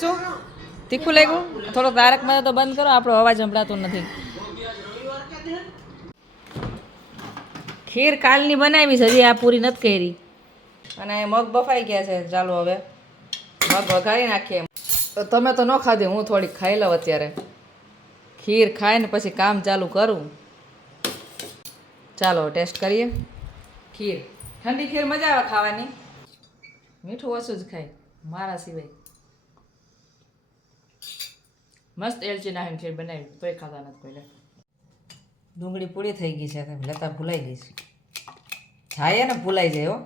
શું તીખું લાગ્યું? થોડોક તારકમાં તો બંધ કરો, આપણો અવાજ સંભળાતો નથી. ખીર કાલની બનાવી છે, હજી આ પૂરી નથી કરી. અને મગ બફાઈ ગયા છે. ચાલો હવે મગ વઘારી નાખીએ. તો તમે તો ન ખાધી, હું થોડીક ખાઈ લઉં અત્યારે. ખીર ખાઈને પછી કામ ચાલુ કરું. ચાલો ટેસ્ટ કરીએ. ખીર ઠંડી ખીર મજા આવે ખાવાની. મીઠું ઓછું જ ખાય મારા સિવાય. મસ્ત એલચી નાખીને ખીર બનાવી, તોય ખાતા નથી પહેલાં. ડુંગળી પૂરી થઈ ગઈ છે, લેતા ભૂલાઈ ગઈ છે. જાય ને ભૂલાઈ જાય હો.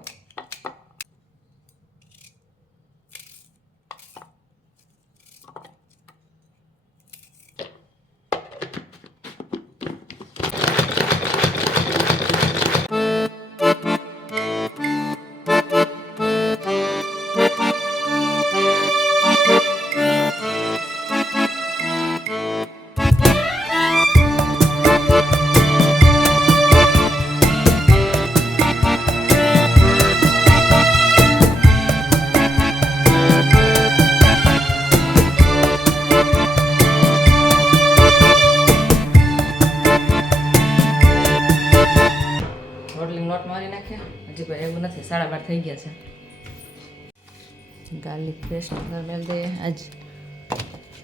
લોટ મારી નાખ્યા, હજી કોઈ એવું નથી. 12:30 થઈ ગયા છે. ગાર્લિક પેસ્ટ મેળ દે. આજ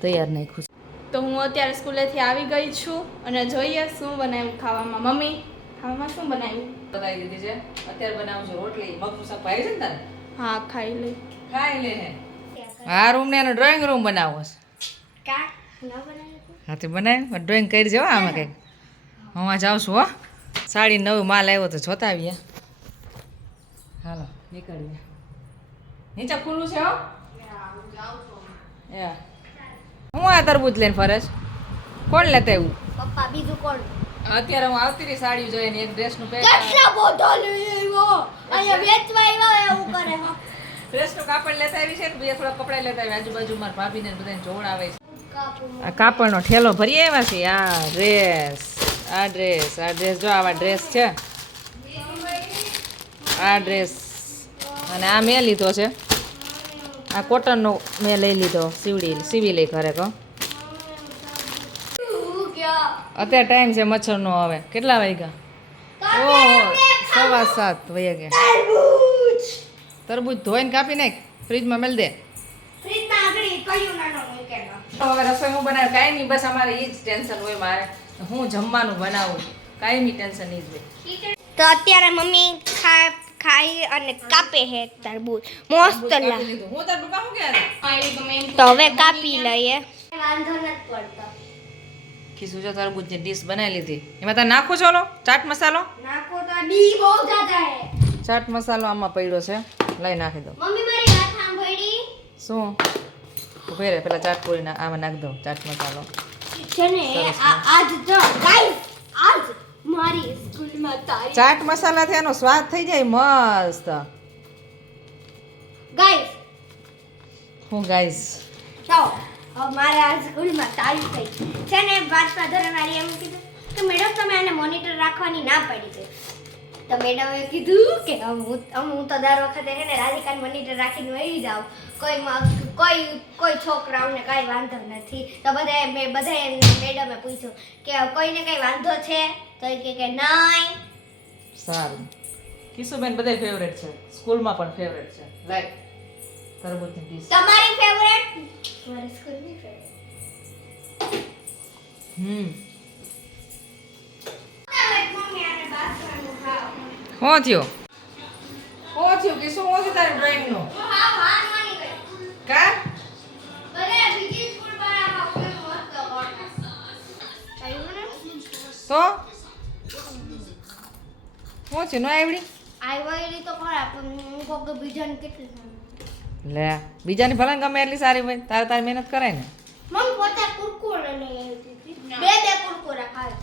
તૈયાર નાખ્યું. તો હું અત્યારે સ્કૂલેથી આવી ગઈ છું અને જોઈએ શું બનાવ્યું ખાવામાં. મમ્મી ખાવામાં શું બનાવ્યું? બનાવી દીધી છે. અત્યારે બનાવું છું રોટલી. મગનું શાક ભાઈ છે ને તારે? હા, ખાઈ લે. ખાઈ લે. હા, રૂમ ને એનો ડ્રોઈંગ રૂમ બનાવો છે. હાથી બનાવી ડ્રોઈંગ કરી જવા આમાં કંઈક. હું જાઉં છું હો. સાડી નવી માલ આવ્યો તો જોતા આવીએ. હાલો નીકળીએ. નીચે ખુલ્લું છે હો. હું આ તરબૂચ લઈને ફરજ કોણ લેતા એવું? પપ્પા, બીજું કોણ? અત્યારે હું આવતી રહી સાડી જોઈને એક ડ્રેસનું પેક. કેટલા બધા લઈ આવ્યો. અહીંયા વેચવા આવ્યા એવું કરે. ડ્રેસનું કાપડ લેતા આવી છે ને બીજા થોડા કપડા લેતા આવી. આજુબાજુ મારા ભાભીને બધાને જોવડાવે છે. આ કાપડનો ઠેલો ભરી આવ્યા છે. આ ડ્રેસ જો આવા ડ્રેસ છે. આ ડ્રેસ અને આ મેં લીધો છે. આ કોટનનો મેં લઈ લીધો. સીવી લઈ ઘરે કહો. અત્યારે ટાઈમ છે મચ્છરનો. હવે કેટલા વાગ્યા? ઓહો 7:15 વાગ્યા ગયા. તરબૂચ ધોઈને કાપી નાખ, ફ્રીજમાં મેળ દે. હવે રસોઈ હું બનાવું કાંઈ નહીં. બસ અમારે એ જ ટેન્શન હોય મારે. હું જમવાનું બનાવું કાંઈ ટેન્શન નહીં જ હોય. તો અત્યારે મમ્મી ખાઈ અને કાપે હે તરબૂચ. મસ્ત લાગે. હું તરબૂચ કાપું કે તો હવે કાપી લઈએ. વાંધો નથી પડતો. ખીસું જો તરબૂચની ડીશ બનાવી લીધી. એમાં તારે નાખો ચોલો ચાટ મસાલો નાખો તો ડી બહુ જ્યાદા હે. ચાટ મસાલો આમાં પડ્યો છે, લઈ નાખી દો. મમ્મી મારી વાત સાંભળી. શું ઉભી રહે, પેલા ચાટ પૂરી આમાં નાખ દો ચાટ મસાલો. છે ને આજ જો ગાઈસ, આજ મારી સ્કૂલમાં તારીખ. ચાટ મસાલાથી એનો સ્વાદ થઈ જાય મસ્ત. ગાઈસ હું ગાઈસ તો મારે આ સ્કૂલમાં તારીખ થઈ છે ને. વાંચવા ધોરણવાળી એમ કીધું કે મેડમ તમે આને મોનિટર રાખવાની ના પડી છે. તો મેડમે કીધું કે હું તો દર વખતે છે ને રાધિકાને મોનિટર રાખીને વહી જાઉં. કોઈ છોકરાઓને કાંઈ વાંધો નથી. તો બધાએ મેડમે પૂછ્યું કે કોઈને કંઈ વાંધો છે? તો એ કે નહીં. સારું. કિશુબેન બધાય ફેવરેટ છે, સ્કૂલમાં પણ ફેવરેટ છે. લાઈક તરબૂચની ડીશ તમારી ફેવરેટ? મારી સ્કૂલની ફેવરેટ. શું થયું? કે શું થયું તારે ડ્રોઈંગનું? કા તો શું છે? ન આવડી તો ખરા પણ હું કોક બીજાને કેટલી લે બીજાની ભલે ગમે એટલી સારી હોય, તારી મહેનત કરાય ને. મમ પોતે કુરકુરે લઈ બે કુરકુરા ખાય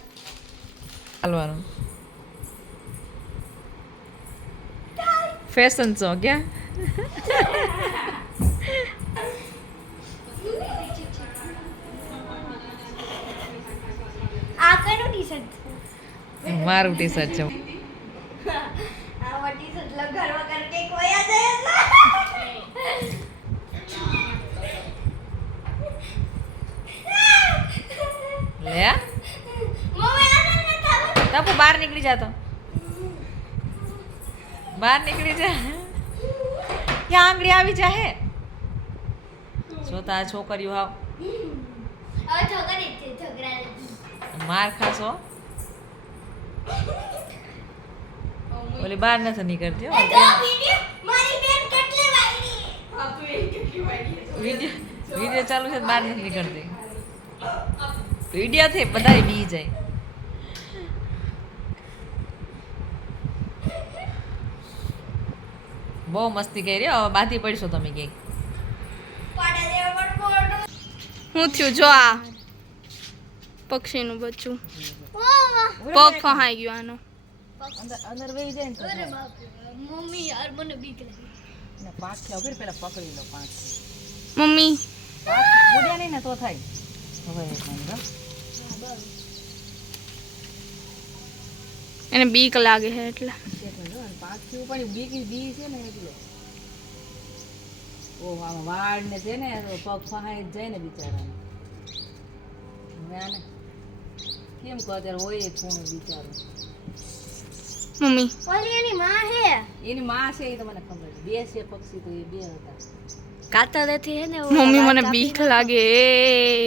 હાલવાનું ફેશન શો ક્યાં? આ કયો ટી-શર્ટ છે? મારું ટી-શર્ટ છે. આવા ટી-શર્ટ લગાડવા કર કે કોઈ આ જાય ટપુ બહાર નીકળી જા તો બહાર નીકળી જા ત્યાં આંગળી આવી જાહે જોતા આ છોકરીઓ હાવ હવે છોકરી છે છોકરા માર ખાશો ઓલી બહાર નથી નીકળતી હો મારી બેન કેટલી વાયરી વિડીયો ચાલુ છે તો બહાર નથી નીકળતી વિડીયો થી બધા બી જાય બહુ મસ્તી કરી હવે બાથી પડશો તમે ક્યાંક હું થયું જો આ પક્ષીનું બચ્ચું પગ ફહાઈ ગયો આનો અંદર વહી જાય ને તો અરે બાપ રે મમ્મી યાર મને બીક લાગે ને પાંચ થયા વગર પેલા પકડી લો પાંચ મમ્મી ઉડ્યા નહીં ને તો થાય હવે એને બીક લાગે છે એટલે પાંચ થી ઉપર બી છે ને એટલે ઓ આમાં વાળ ને છે ને તો પગ ફહાઈ જ જાય ને બિચારાને હવે આને કેમ કહો અત્યારે હોય જ કોણ બિચારું મમ્મી ઓલી એની માં હે એની માં છે એ તો મને ખબર છે બે છે પક્ષી તો એ બે હતા કાતરેથી હે ને મમ્મી મને બીક લાગે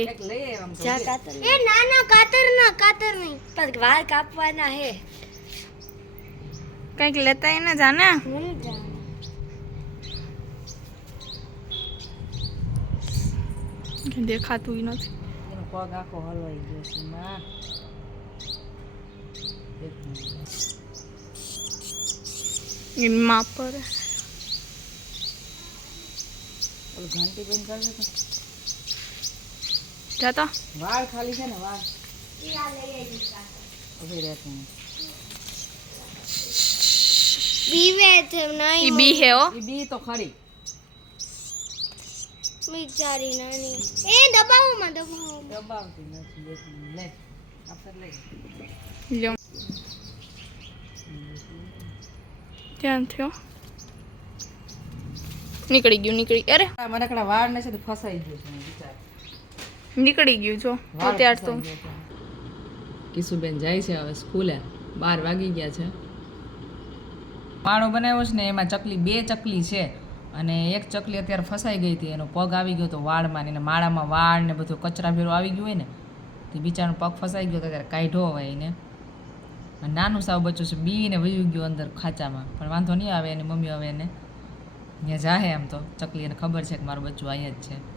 એક લઈ આમ તો જા કાતર એ ના ના કાતર નહીં પણ વાળ કાપવાના હે કઈક લેતા ને જાને દેખાતું નથી એનો પગ આખો હલવાઈ ગયો છે માં એક મિનિટ. એની માં પર ઓલું ઘંટી બંધ કરી દે તો જાતો વાળ ખાલી છે ને વાળ ઉભી રહેતી નહીં બીવે છે ઈ નહીં બી હે ઓ એ બી તો ખરી બિચારી નાની એ દબાવમાં દબાવતી નથી એટલી લે આપણે લઈ લ્યો ધ્યાન થયો નીકળી અરે આ મનકડા વાળ ને છે તો ફસાઈ ગયું છે બિચાર નીકળી ગયું જો અત્યાર તો કિશુબેન જાય છે હવે સ્કૂલે 12 વાગી ગયા છે માળો બનાવ્યો છે ને એમાં ચકલી બે ચકલી છે અને એક ચકલી અત્યારે ફસાઈ ગઈ હતી એનો પગ આવી ગયો તો વાળમાં ને એને માળામાં વાળ ને બધું કચરા ભેરો આવી ગયું હોય ને તે બિચારાનો પગ ફસાઈ ગયો તો ત્યારે કાઢ્યો હવે એને અને નાનું સાવ બચ્ચું છે બીને વયું ગયું અંદર ખાંચામાં પણ વાંધો નહીં આવે એની મમ્મી હવે એને ત્યાં જાહે આમ તો ચકલી એને ખબર છે કે મારું બચ્ચું અહીંયા જ છે